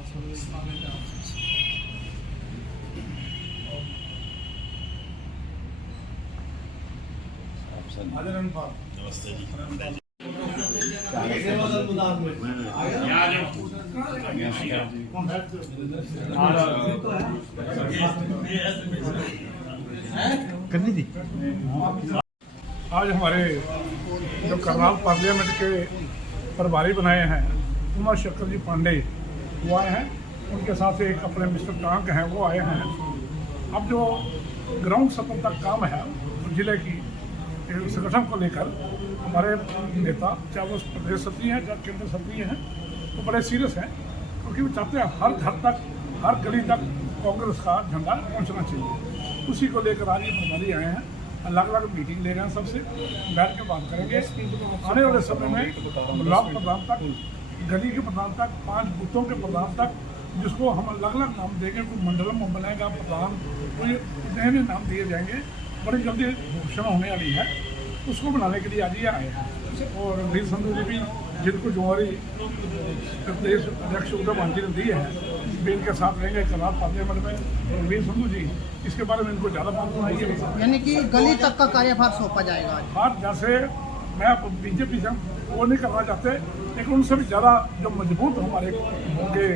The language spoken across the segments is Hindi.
नमस्ते जी। करनी थी। आज हमारे जो करनाल पार्लियामेंट के प्रभारी बनाए हैं उमा शंकर जी पांडे वो आए हैं, उनके साथ एक अपने मिस्टर टांक हैं वो आए हैं। अब जो ग्राउंड स्तर तक काम है जिले की संगठन को लेकर हमारे नेता चाहे वो प्रदेश सचिव हैं चाहे केंद्र सचिव हैं वो बड़े सीरियस हैं, क्योंकि वो चाहते हैं हर घर तक हर गली तक कांग्रेस का झंडा पहुंचना चाहिए। उसी को लेकर आज ये प्रभारी आए हैं, अलग अलग मीटिंग ले रहे हैं, सबसे बैठ के बात करेंगे। आने वाले समय में ब्लॉक प्रधान तक, गली के प्रधान तक, 5 बूथों के प्रधान तक, जिसको हम अलग अलग नाम देंगे, कोई मंडलम बनेगा प्रधान, कोई नए नए नाम दिए जाएंगे। बड़ी जल्दी घोषणा होने वाली है, उसको बनाने के लिए आज ये आए हैं। और रणवीर संधू जी भी, जिनको जो हमारी प्रदेश अध्यक्ष उद्धव भांजी ने दी है, वे इनके साथ रहेंगे करनाल पार्लियामेंट में। रणवीर संधू जी, इसके बारे में इनको ज़्यादा मालूम है, यानी कि गली तक का कार्यभार सौंपा जाएगा। बात जैसे मैं बीजेपी से वो नहीं करना चाहते, लेकिन उनसे भी ज़्यादा जो मजबूत हमारे होंगे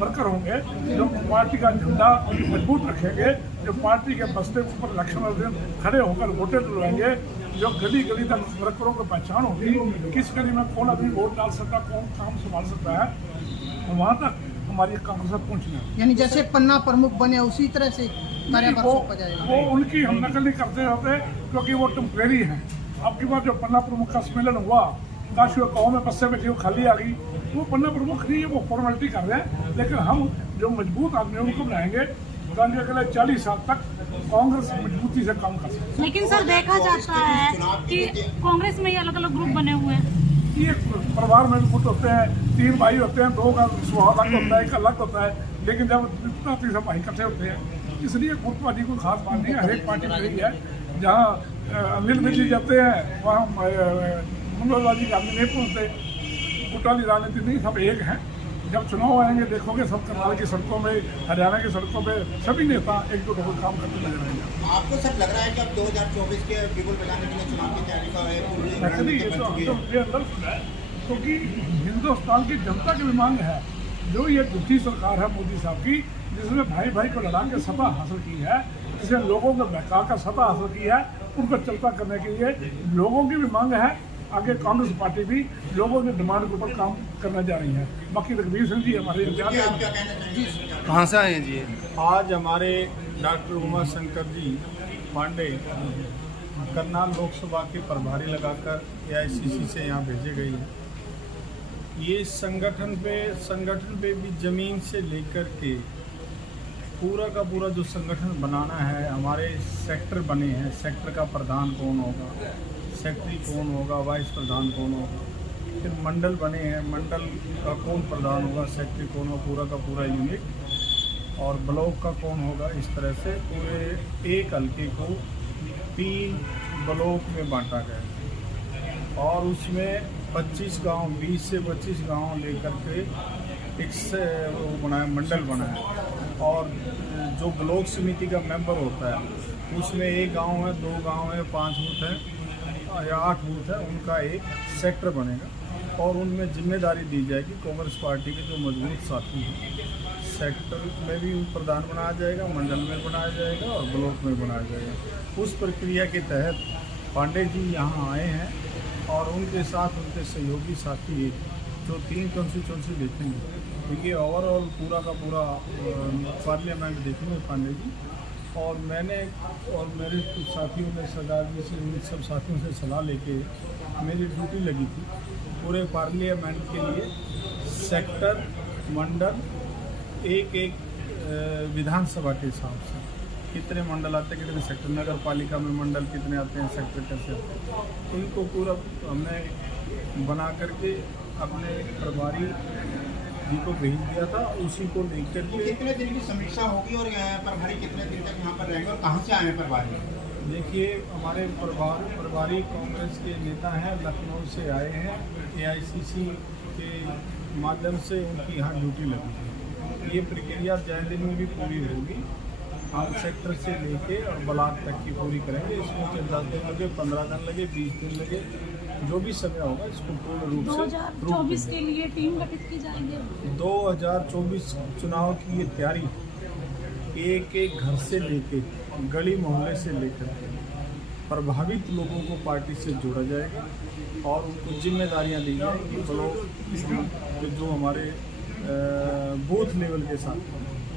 वर्कर होंगे, जो पार्टी का झंडा मजबूत रखेंगे, जो पार्टी के बस्ते के ऊपर इलेक्शन वाले दिन खड़े होकर वोटें दिलवाएंगे, जो गली गली तक वर्करों को पहचान होगी, किस गली में कौन आदमी वोट डाल सकता है, कौन काम संभाल सकता है, वहाँ तक हमारी कांग्रेस पहुँचना। यानी जैसे पन्ना प्रमुख बने उसी तरह से कार्यभार सौंपा जाएगा। वो उनकी हम नकल नहीं करते रहते, क्योंकि वो टेम्परेरी हैं। आपकी बात जो पन्ना प्रमुख का सम्मेलन हुआ, काशी गाँव में बस्से में जो खाली आ गई, वो पन्ना प्रमुख नहीं है, वो फॉर्मेलिटी कर रहे हैं। लेकिन हम जो मजबूत आदमी उनको बनाएंगे, अगले 40 साल तक कांग्रेस मजबूती से काम कर सकते हैं। लेकिन सर देखा जाता है कि कांग्रेस में ही अलग अलग ग्रुप बने हुए हैं। ये परिवार में गुट होते हैं, 3 भाई होते हैं, 2 का स्वभाव अलग होता है, एक अलग होता है, लेकिन जब सब भाई इकट्ठे होते हैं, इसलिए गुटबाजी कोई खास बात नहीं है। हर एक पार्टी में रही है, जहाँ मिल मिली जाते हैं वहाँ मंगलबाजी के आदमी नहीं पहुँचते, गुट वाली राजनीति नहीं, सब एक हैं। जब चुनाव आएंगे देखोगे सब करनाल की सड़कों में, हरियाणा की सड़कों पे सभी नेता एकजुट होकर काम करते नजर आएंगे। आपको सब लग रहा है कि अब 2024 के बिगुल बजाने के लिए चुनाव की तैयारी का है, क्योंकि हिंदुस्तान की जनता की भी मांग है। जो ये झूठी सरकार है मोदी साहब की, जिसने भाई भाई को लड़ा के सत्ता हासिल की है, जिसने लोगों को बहका कर सत्ता हासिल की है, उनको चलता करने के लिए लोगों की भी मांग है। आगे कांग्रेस पार्टी भी लोगों की डिमांड के ऊपर काम करने जा रही है। बाकी रघुवीर सिंह जी हमारे कहाँ से आए हैं जी? आज हमारे डॉक्टर उमा शंकर जी पांडे करनाल लोकसभा के प्रभारी लगाकर AICC से यहाँ भेजे गए हैं। ये संगठन पे भी जमीन से लेकर के पूरा का पूरा जो संगठन बनाना है, हमारे सेक्टर बने हैं, सेक्टर का प्रधान कौन होगा, सेक्रेटरी कौन होगा, वाइस प्रधान कौन होगा, फिर मंडल बने हैं, मंडल का कौन प्रधान होगा, सेक्रेटरी कौन होगा, पूरा का पूरा यूनिट, और ब्लॉक का कौन होगा। इस तरह से पूरे एक हल्के को 3 ब्लॉक में बांटा गया और उसमें 25 गांव, 20 से 25 गांव लेकर के एक से वो बनाया, मंडल बनाया। और जो ब्लॉक समिति का मेंबर होता है उसमें 1 गांव है, 2 गांव है, 5 बूथ है या 8 बूथ है, उनका एक सेक्टर बनेगा और उनमें जिम्मेदारी दी जाएगी कांग्रेस पार्टी के जो मजबूत साथी हैं। सेक्टर में भी प्रधान बनाया जाएगा, मंडल में बनाया जाएगा और ब्लॉक में बनाया जाएगा। उस प्रक्रिया के तहत पांडे जी यहाँ आए हैं और उनके साथ उनके सहयोगी साथी जो 3 कॉन्स्टिट्यूंसी देखेंगे, देखिए ओवरऑल पूरा का पूरा पार्लियामेंट देखेंगे पांडे जी। और मैंने और मेरे कुछ साथियों ने सरकार जी से, इन सब साथियों से सलाह लेके मेरी ड्यूटी लगी थी पूरे पार्लियामेंट के लिए सेक्टर, मंडल, एक विधानसभा के हिसाब से कितने मंडल आते हैं, कितने सेक्टर, नगर पालिका में मंडल कितने आते हैं, सेक्टर कैसे आते हैं, इनको पूरा हमने बना करके अपने प्रभारी जी को भेज दिया था। उसी को लेकर के कितने दिन की समीक्षा होगी और प्रभारी कितने दिन तक यहाँ पर रहेंगे और कहाँ से आए हैं प्रभारी? देखिए, हमारे प्रभारी कांग्रेस के नेता हैं, लखनऊ से आए हैं, AICC के माध्यम से उनकी यहाँ ड्यूटी लगी थी। ये प्रक्रिया जय दिन में भी पूरी होगी। हम सेक्टर से लेके और ब्लॉक तक की पूरी करेंगे। इसमें 10 दिन लगे, 15 दिन लगे, 20 दिन लगे, जो भी समय होगा इसको पूर्ण रूप से 2024 के लिए टीम गठित की जाएगी। 2024 चुनाव की ये तैयारी एक एक घर से लेके, गली मोहल्ले से लेकर प्रभावित लोगों को पार्टी से जोड़ा जाएगा और उनको जिम्मेदारियां दी जाएंगी। ब्लॉक जो हमारे बूथ लेवल के साथ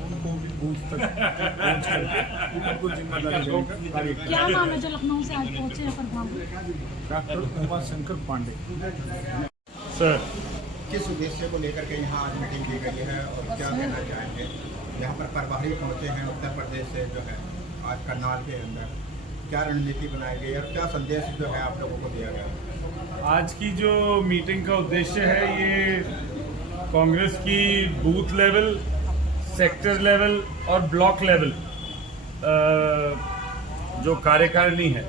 उनको भी बूथ तक पहुंच करके उनको जिम्मेदारी देने का कार्य क्या नाम है जो लखनऊ से आज पहुंचे हैं प्रभावी? डॉक्टर उमाशंकर पांडे। सर, किस उद्देश्य को लेकर के यहाँ आज मीटिंग की गई है और क्या कहना चाहेंगे? यहाँ पर प्रभारी पहुँचे हैं उत्तर प्रदेश से जो है आज करनाल के अंदर, क्या रणनीति बनाई गई और क्या संदेश जो है आप लोगों को दिया गया? आज की जो मीटिंग का उद्देश्य है ये कांग्रेस की बूथ लेवल, सेक्टर लेवल और ब्लॉक लेवल जो कार्यकारिणी है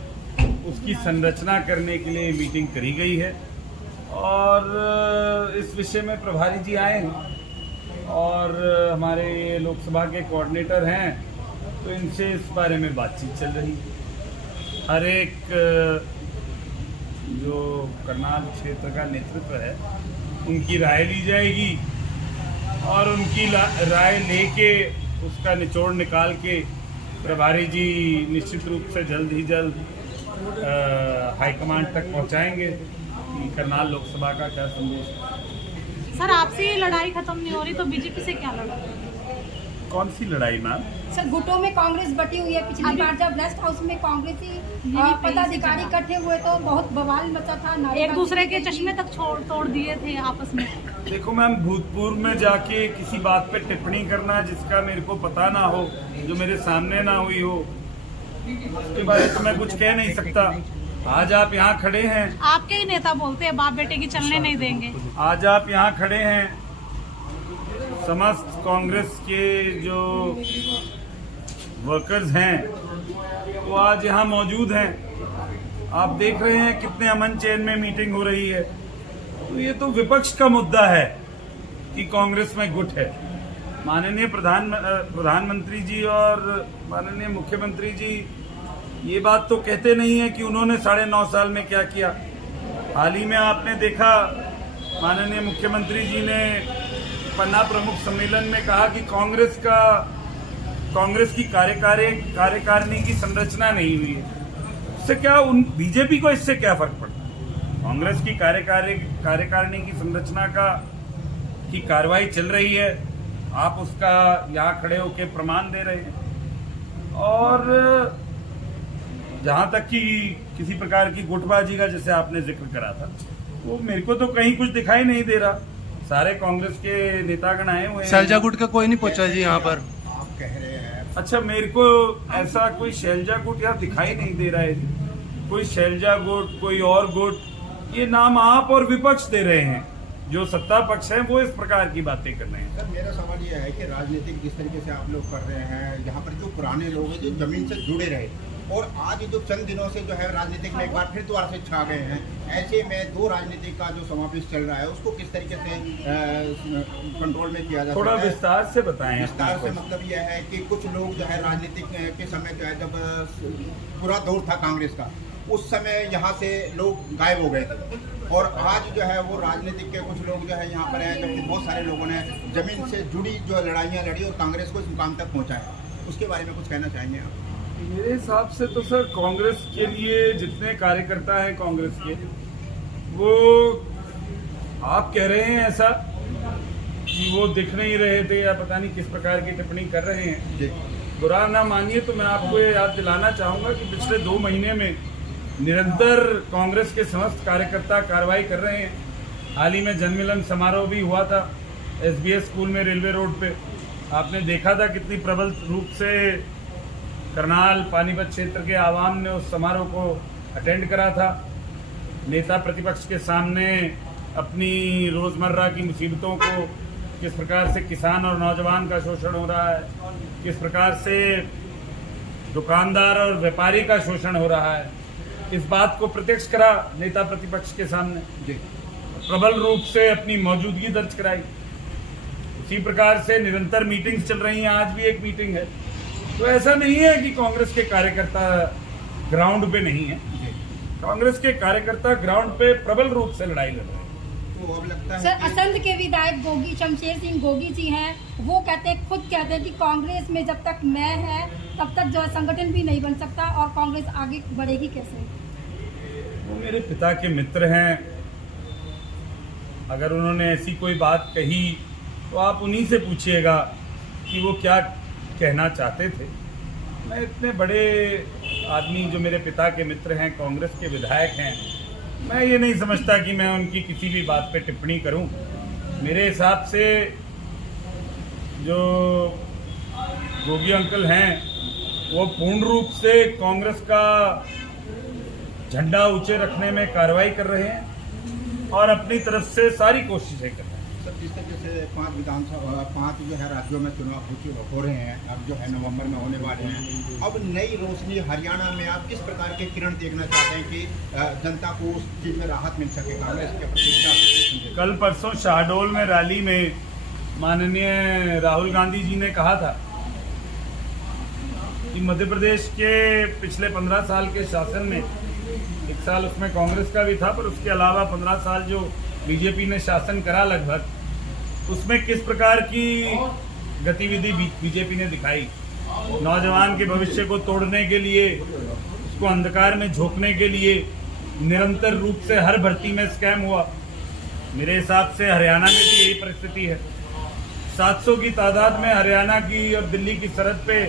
उसकी संरचना करने के लिए मीटिंग करी गई है और इस विषय में प्रभारी जी आए हैं और हमारे लोकसभा के कोऑर्डिनेटर हैं, तो इनसे इस बारे में बातचीत चल रही है। हर एक जो करनाल क्षेत्र का नेतृत्व है उनकी राय ली जाएगी और उनकी राय लेके उसका निचोड़ निकाल के प्रभारी जी निश्चित रूप से जल्द ही जल्द हाईकमांड तक पहुंचाएंगे कि करनाल लोकसभा का क्या संदेश है। सर, आपसे ये लड़ाई खत्म नहीं हो रही तो बीजेपी से क्या लड़ा? कौन सी लड़ाई मैम? सर, गुटों में कांग्रेस बटी हुई है। पिछली बार जब रेस्ट हाउस में कांग्रेसी पदाधिकारी इकट्ठे हुए तो बहुत बवाल मचा था, एक दूसरे के चश्मे तक तोड़ दिए थे आपस में। देखो मैम, भूतपूर्व में जाके किसी बात पे टिप्पणी करना जिसका मेरे को पता ना हो, जो मेरे सामने ना हुई हो, उसके बारे में मैं कुछ कह नहीं सकता। आज आप यहाँ खड़े हैं, आपके ही नेता बोलते हैं बाप बेटे की चलने नहीं देंगे। आज आप यहाँ खड़े हैं, समस्त कांग्रेस के जो वर्कर्स हैं वो आज यहाँ मौजूद हैं। आप देख रहे हैं कितने अमन चैन में मीटिंग हो रही है। तो ये तो विपक्ष का मुद्दा है कि कांग्रेस में गुट है। माननीय प्रधानमंत्री जी और माननीय मुख्यमंत्री जी ये बात तो कहते नहीं है कि उन्होंने 9.5 साल में क्या किया। हाल ही में आपने देखा माननीय मुख्यमंत्री जी ने पन्ना प्रमुख सम्मेलन में कहा कि कांग्रेस की कार्यकारिणी की संरचना नहीं हुई है। इससे क्या बीजेपी को इससे क्या फर्क पड़ता है? कांग्रेस की कार्यकारिणी की संरचना की कार्रवाई चल रही है, आप उसका यहाँ खड़े होकर प्रमाण दे रहे हैं। और जहां तक कि किसी प्रकार की गुटबाजी का जैसे आपने जिक्र करा था, वो मेरे को तो कहीं कुछ दिखाई नहीं दे रहा। सारे कांग्रेस के नेतागण आए हुए हैं। शैलजा गुट का कोई नहीं पहुंचा जी यहाँ पर। आप कह रहे हैं अच्छा, मेरे को ऐसा कोई शैलजा गुट यहाँ दिखाई नहीं दे रहा है। कोई शैलजा गुट, कोई और गुट, ये नाम आप और विपक्ष दे रहे हैं। जो सत्ता पक्ष है वो इस प्रकार की बातें कर रहे हैं। सर, मेरा सवाल यह है कि राजनीतिक जिस तरीके से आप लोग कर रहे हैं, यहाँ पर जो पुराने लोग हैं जो जमीन से जुड़े रहे और आज जो चंद दिनों से जो है राजनीतिक में एक बार फिर दोबारा से छा गए हैं, ऐसे में दो राजनीतिक का जो समावेश चल रहा है उसको किस तरीके से कंट्रोल में किया जा सकता है? थोड़ा विस्तार से बताएं। विस्तार से मतलब यह है कि कुछ लोग जो है राजनीतिक के समय जो है जब पूरा दौर था कांग्रेस का, उस समय यहाँ से लोग गायब हो गए थे और आज जो है वो राजनीतिक के कुछ लोग जो है यहाँ पर हैं, जबकि बहुत सारे लोगों ने जमीन से जुड़ी जो लड़ाइयाँ लड़ी और कांग्रेस को इस मुकाम तक पहुँचाया। उसके बारे में कुछ कहना चाहेंगे आप? मेरे हिसाब से तो सर, कांग्रेस के लिए जितने कार्यकर्ता हैं कांग्रेस के, वो आप कह रहे हैं ऐसा कि वो दिख नहीं रहे थे या पता नहीं किस प्रकार की टिप्पणी कर रहे हैं। बुरा ना मानिए तो मैं आपको ये याद दिलाना चाहूंगा कि पिछले 2 महीने में निरंतर कांग्रेस के समस्त कार्यकर्ता कार्रवाई कर रहे हैं। हाल ही में जनमिलन समारोह भी हुआ था SBS स्कूल में, रेलवे रोड पे। आपने देखा था कितनी प्रबल रूप से करनाल पानीपत क्षेत्र के आवाम ने उस समारोह को अटेंड करा था। नेता प्रतिपक्ष के सामने अपनी रोजमर्रा की मुसीबतों को, किस प्रकार से किसान और नौजवान का शोषण हो रहा है, किस प्रकार से दुकानदार और व्यापारी का शोषण हो रहा है, इस बात को प्रत्यक्ष करा नेता प्रतिपक्ष के सामने। प्रबल रूप से अपनी मौजूदगी दर्ज कराई। इसी प्रकार से निरंतर मीटिंग्स चल रही हैं, आज भी एक मीटिंग है। तो ऐसा नहीं है कि कांग्रेस के कार्यकर्ता ग्राउंड पे नहीं है, कांग्रेस के कार्यकर्ता ग्राउंड पे प्रबल रूप से लड़ाई लड़ रहे हैं। तो अब लगता है सर, कि असंध के विधायक गोगी शमशेर सिंह गोगी जी हैं, वो खुद कहते हैं कि कांग्रेस में जब तक मैं है तब तक जो है संगठन भी नहीं बन सकता और कांग्रेस आगे बढ़ेगी कैसे? वो मेरे पिता के मित्र हैं, अगर उन्होंने ऐसी कोई बात कही तो आप उन्हीं से पूछिएगा कि वो क्या कहना चाहते थे। मैं इतने बड़े आदमी जो मेरे पिता के मित्र हैं, कांग्रेस के विधायक हैं, मैं ये नहीं समझता कि मैं उनकी किसी भी बात पे टिप्पणी करूं। मेरे हिसाब से जो गोगी अंकल हैं वो पूर्ण रूप से कांग्रेस का झंडा ऊंचे रखने में कार्रवाई कर रहे हैं और अपनी तरफ से सारी कोशिशें कर रहे हैं। सर, जिस तरीके से 5 जो है राज्यों में चुनाव हो रहे हैं, अब जो है नवंबर में होने वाले हैं, अब नई रोशनी हरियाणा में आप किस प्रकार के किरण देखना चाहते हैं कि जनता को उस चीज में राहत मिल सके? कांग्रेस के प्रति कल परसों शहडोल में रैली में माननीय राहुल गांधी जी ने कहा था कि मध्य प्रदेश के पिछले 15 साल के शासन में, एक साल उसमें कांग्रेस का भी था, पर उसके अलावा 15 साल जो बीजेपी ने शासन करा लगभग, उसमें किस प्रकार की गतिविधि बीजेपी ने दिखाई। नौजवान के भविष्य को तोड़ने के लिए, उसको अंधकार में झोंकने के लिए निरंतर रूप से हर भर्ती में स्कैम हुआ। मेरे हिसाब से हरियाणा में भी यही परिस्थिति है। 700 की तादाद में हरियाणा की और दिल्ली की सरहद पे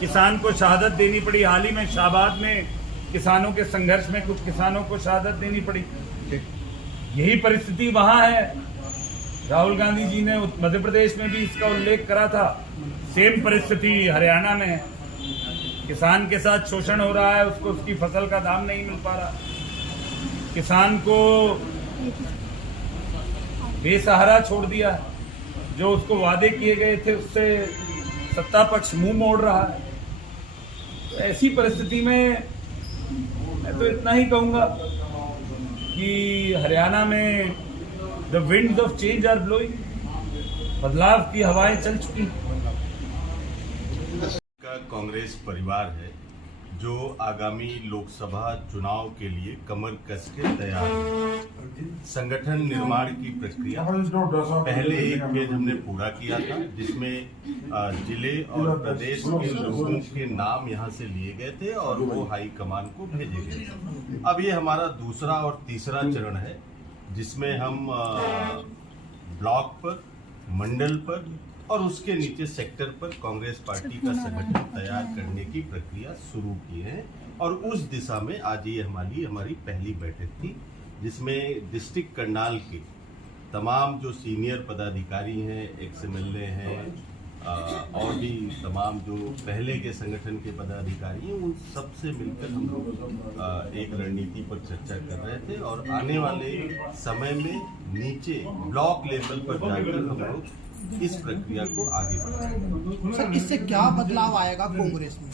किसान को शहादत देनी पड़ी। हाल ही में शाहबाद में किसानों के संघर्ष में कुछ किसानों को शहादत देनी पड़ी। यही परिस्थिति वहां है। राहुल गांधी जी ने मध्य प्रदेश में भी इसका उल्लेख करा था। सेम परिस्थिति हरियाणा में है। किसान के साथ शोषण हो रहा है, उसको उसकी फसल का दाम नहीं मिल पा रहा, किसान को बेसहारा छोड़ दिया है। जो उसको वादे किए गए थे उससे सत्ता पक्ष मुंह मोड़ रहा है। तो ऐसी परिस्थिति में मैं तो इतना ही कहूंगा कि हरियाणा में the winds of change are blowing, बदलाव की हवाएं चल चुकी हैं। का कांग्रेस परिवार है जो आगामी लोकसभा चुनाव के लिए कमर कस के तैयार है। संगठन निर्माण की प्रक्रिया पहले एक फेज हमने पूरा किया था, जिसमें जिले और प्रदेश के लोगों के नाम यहां से लिए गए थे और वो हाईकमान को भेजे गए थे। अब ये हमारा दूसरा और तीसरा चरण है, जिसमें हम ब्लॉक पर, मंडल पर और उसके नीचे सेक्टर पर कांग्रेस पार्टी का संगठन तैयार करने की प्रक्रिया शुरू की है। और उस दिशा में आज ये हमारी पहली बैठक थी, जिसमें डिस्ट्रिक्ट करनाल के तमाम जो सीनियर पदाधिकारी हैं, एक्स-एमएलए हैं और भी तमाम जो पहले के संगठन के पदाधिकारी हैं, उन सब से मिलकर हम लोग एक रणनीति पर चर्चा कर रहे थे और आने वाले समय में नीचे ब्लॉक लेवल पर जाकर हम लोग इस प्रक्रिया को आगे बढ़ाएंगे। सर, इससे क्या बदलाव आएगा कांग्रेस में?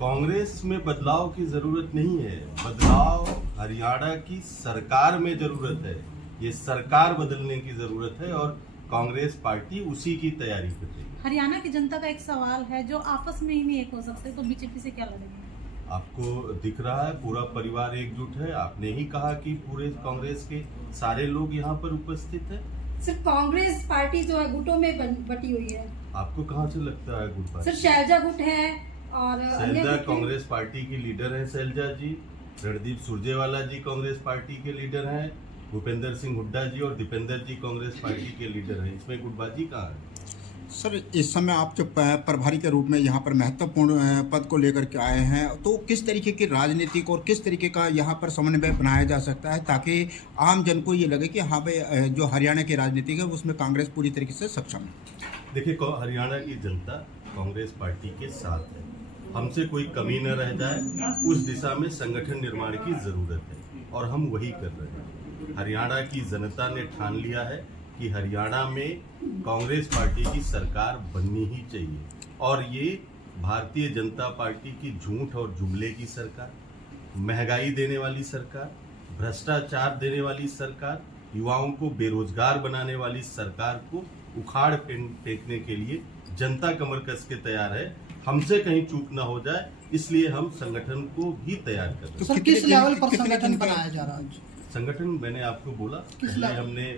कांग्रेस में बदलाव की जरूरत नहीं है, बदलाव हरियाणा की सरकार में जरूरत है। ये सरकार बदलने की जरूरत है और कांग्रेस पार्टी उसी की तैयारी कर रही है। हरियाणा की जनता का एक सवाल है, जो आपस में ही नहीं एक हो सकते, तो बीजेपी से क्या लड़ेंगे? आपको दिख रहा है पूरा परिवार एकजुट है। आपने ही कहा कि पूरे कांग्रेस के सारे लोग यहाँ पर उपस्थित है। सिर्फ कांग्रेस पार्टी जो है गुटों में बटी हुई है। आपको कहाँ से लगता है गुट पार्टी? सिर्फ शैलजा गुट है और शैलजा कांग्रेस पार्टी की लीडर है। शैलजा जी, रणदीप सुरजेवाला जी कांग्रेस पार्टी के लीडर हैं, भूपेंद्र सिंह हुड्डा जी और दीपेंद्र जी कांग्रेस पार्टी के लीडर हैं। इसमें गुटबाजी कहाँ है? सर, इस समय आप जो प्रभारी के रूप में यहाँ पर महत्वपूर्ण पद को लेकर के आए हैं, तो किस तरीके की राजनीतिक और किस तरीके का यहाँ पर समन्वय बनाया जा सकता है ताकि आम जन को ये लगे कि हाँ भाई जो हरियाणा की राजनीति है उसमें कांग्रेस पूरी तरीके से सक्षम है? देखिए, हरियाणा की जनता कांग्रेस पार्टी के साथ है। हमसे कोई कमी न रह जाए, उस दिशा में संगठन निर्माण की जरूरत है और हम वही कर रहे हैं। हरियाणा की जनता ने ठान लिया है कि हरियाणा में कांग्रेस पार्टी की सरकार बननी ही चाहिए और ये भारतीय जनता पार्टी की झूठ और जुमले की सरकार, महंगाई देने वाली सरकार, भ्रष्टाचार देने वाली सरकार, युवाओं को बेरोजगार बनाने वाली सरकार को उखाड़ फेंकने के लिए जनता कमर कस के तैयार है। हमसे कहीं चूक ना हो जाए, इसलिए हम संगठन को भी तैयार कर रहे हैं। सर किस लेवल पर संगठन बनाया जा रहा है? संगठन मैंने आपको बोला, पहले हमने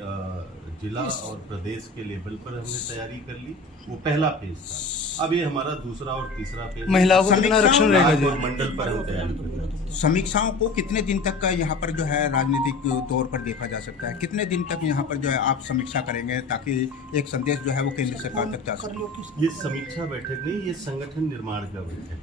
जिला और प्रदेश के लेवल पर हमने तैयारी कर ली, वो पहला फेज था। अब ये हमारा दूसरा और तीसरा फेज। महिलाओं को कितना आरक्षण रहेगा जी? और मंडल पर हम तैयारी कर रहे हैं। समीक्षाओं को कितने दिन तक का यहाँ पर जो है राजनीतिक तौर पर देखा जा सकता है? कितने दिन तक यहाँ पर जो है आप समीक्षा करेंगे ताकि एक संदेश जो है वो केंद्र सरकार तक जा सके? ये समीक्षा बैठक नहीं, ये संगठन निर्माण का बैठक है,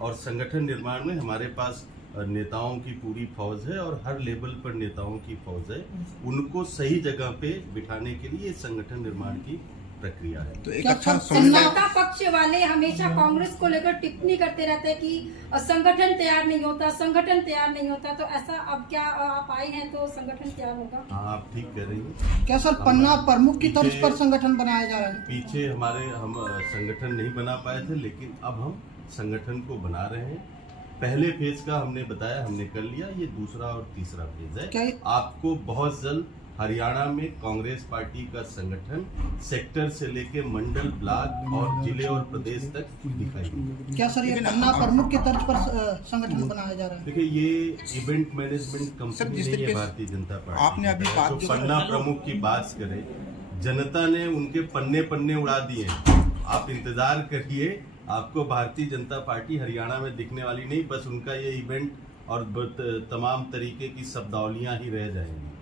और संगठन निर्माण में हमारे पास नेताओं की पूरी फौज है और हर लेवल पर नेताओं की फौज है। उनको सही जगह पे बिठाने के लिए संगठन निर्माण की प्रक्रिया है। तो एक अच्छा सत्ता पक्ष वाले हमेशा कांग्रेस को लेकर टिप्पणी करते रहते हैं कि संगठन तैयार नहीं होता, संगठन तैयार नहीं होता। तो ऐसा अब क्या आप आए हैं तो संगठन तैयार होगा? हाँ, आप ठीक कह रही हैं। क्या सर पन्ना प्रमुख की तर्ज पर संगठन बनाया जा रहा है? पीछे हम संगठन नहीं बना पाए थे, लेकिन अब हम संगठन को बना रहे हैं। पहले फेज का हमने बताया, हमने कर लिया, ये दूसरा और तीसरा फेज है। आपको बहुत जल्द हरियाणा में कांग्रेस पार्टी का संगठन सेक्टर से लेके मंडल, ब्लॉक और जिले और प्रदेश तक दिखाई देगा। क्या सर ये पन्ना प्रमुख के तर्ज पर संगठन बनाया जा रहा है? देखिए, ये इवेंट मैनेजमेंट कंपनी नहीं है भारतीय जनता पार्टी। आपने अभी बात जो पन्ना प्रमुख की बात करें, जनता ने उनके पन्ने उड़ा दिए। आप इंतजार करिए, आपको भारतीय जनता पार्टी हरियाणा में दिखने वाली नहीं, बस उनका ये इवेंट और तमाम तरीके की शब्दावलियां ही रह जाएंगी।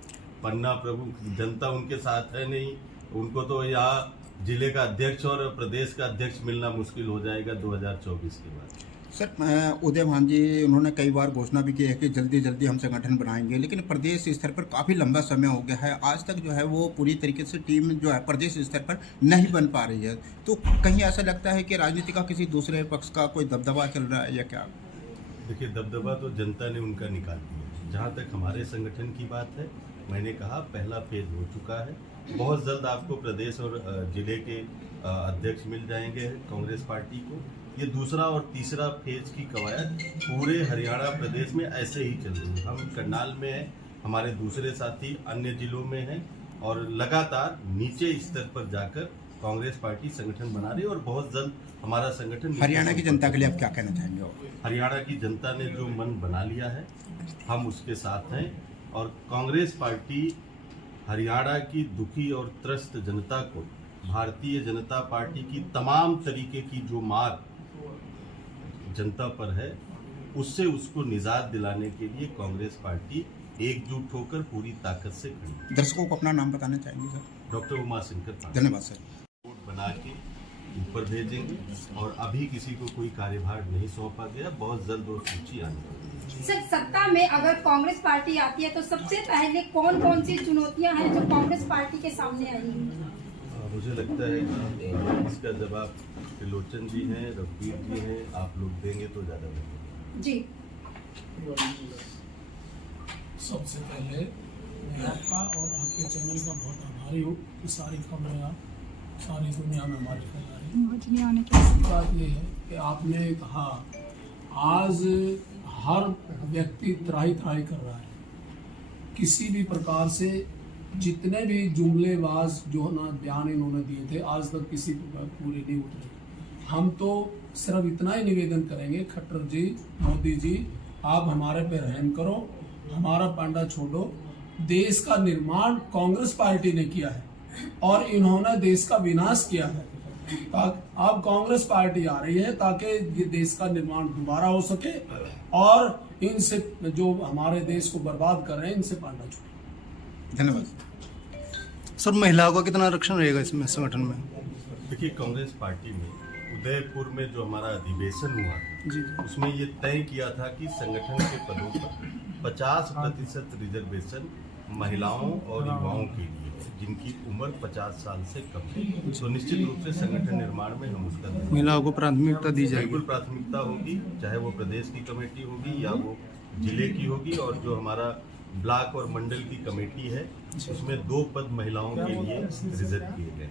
पन्ना प्रमुख जनता उनके साथ है नहीं, उनको तो यहाँ जिले का अध्यक्ष और प्रदेश का अध्यक्ष मिलना मुश्किल हो जाएगा 2024 के बाद। सर उदय भान जी, उन्होंने कई बार घोषणा भी की है कि जल्दी जल्दी हम संगठन बनाएंगे, लेकिन प्रदेश स्तर पर काफ़ी लंबा समय हो गया है, आज तक जो है वो पूरी तरीके से टीम जो है प्रदेश स्तर पर नहीं बन पा रही है। तो कहीं ऐसा लगता है कि राजनीति का किसी दूसरे पक्ष का कोई दबदबा चल रहा है या क्या? देखिए, दबदबा तो जनता ने उनका निकाल दिया। जहाँ तक हमारे संगठन की बात है, मैंने कहा पहला फेज हो चुका है। बहुत जल्द आपको प्रदेश और जिले के अध्यक्ष मिल जाएंगे कांग्रेस पार्टी को। ये दूसरा और तीसरा फेज की कवायद पूरे हरियाणा प्रदेश में ऐसे ही चल रही है। हम करनाल में हैं, हमारे दूसरे साथी अन्य जिलों में हैं, और लगातार नीचे स्तर पर जाकर कांग्रेस पार्टी संगठन बना रही है, और बहुत जल्द हमारा संगठन। हरियाणा की जनता के लिए आप क्या कहना चाहेंगे? हरियाणा की जनता ने जो मन बना लिया है, हम उसके साथ हैं, और कांग्रेस पार्टी हरियाणा की दुखी और त्रस्त जनता को भारतीय जनता पार्टी की तमाम तरीके की जो मार जनता पर है, उससे उसको निजात दिलाने के लिए कांग्रेस पार्टी एकजुट होकर पूरी ताकत से खड़ी। दर्शकों को अपना नाम बताना चाहेंगे सर? डॉक्टर उमाशंकर पांडे। धन्यवाद सर। रिपोर्ट बना के ऊपर भेजेंगे, और अभी किसी को कोई कार्यभार नहीं सौंपा गया, बहुत जल्द वो सूची आने वाली है। सर, सत्ता में अगर कांग्रेस पार्टी आती है तो सबसे पहले कौन कौन सी चुनौतियां हैं जो कांग्रेस पार्टी के सामने आएंगी? मुझे लगता है कि इसका जवाब त्रिलोचन जी हैं, रघुवीर जी हैं, आप लोग देंगे तो ज़्यादा बेहतर जी। सबसे पहले मैं आपका और आपके चैनल का बहुत आभारी हूँ कि सारी खबरें आप सारी दुनिया में हमारी फैला रही है। बात ये है कि आपने कहा आज हर व्यक्ति त्राही कर रहा है, किसी भी प्रकार से जितने भी जुमलेबाज जो ना बयान इन्होंने दिए थे, आज तक किसी को पूरे नहीं उतरे। हम तो सिर्फ इतना ही निवेदन करेंगे, खट्टर जी, मोदी जी, आप हमारे पे रहम करो, हमारा पांडा छोड़ो। देश का निर्माण कांग्रेस पार्टी ने किया है और इन्होंने देश का विनाश किया है। अब कांग्रेस पार्टी आ रही है ताकि ये देश का निर्माण दोबारा हो सके, और इनसे जो हमारे देश को बर्बाद कर रहे हैं, इनसे पांडा छोड़ो। धन्यवाद सर। महिलाओं का कितना आरक्षण रहेगा इसमें संगठन में? देखिए, कांग्रेस पार्टी में उदयपुर में जो हमारा अधिवेशन हुआ था, उसमें ये तय किया था कि संगठन के पदों पर 50% रिजर्वेशन महिलाओं और युवाओं के लिए, जिनकी उम्र 50 साल से कम है। तो निश्चित रूप से संगठन निर्माण में हम उसका महिलाओं को प्राथमिकता दी जाएगी। बिल्कुल प्राथमिकता होगी, चाहे वो प्रदेश की कमेटी होगी या वो जिले की होगी। और जो हमारा ब्लॉक और मंडल की कमेटी है, उसमें 2 पद महिलाओं के लिए रिजर्व किए गए।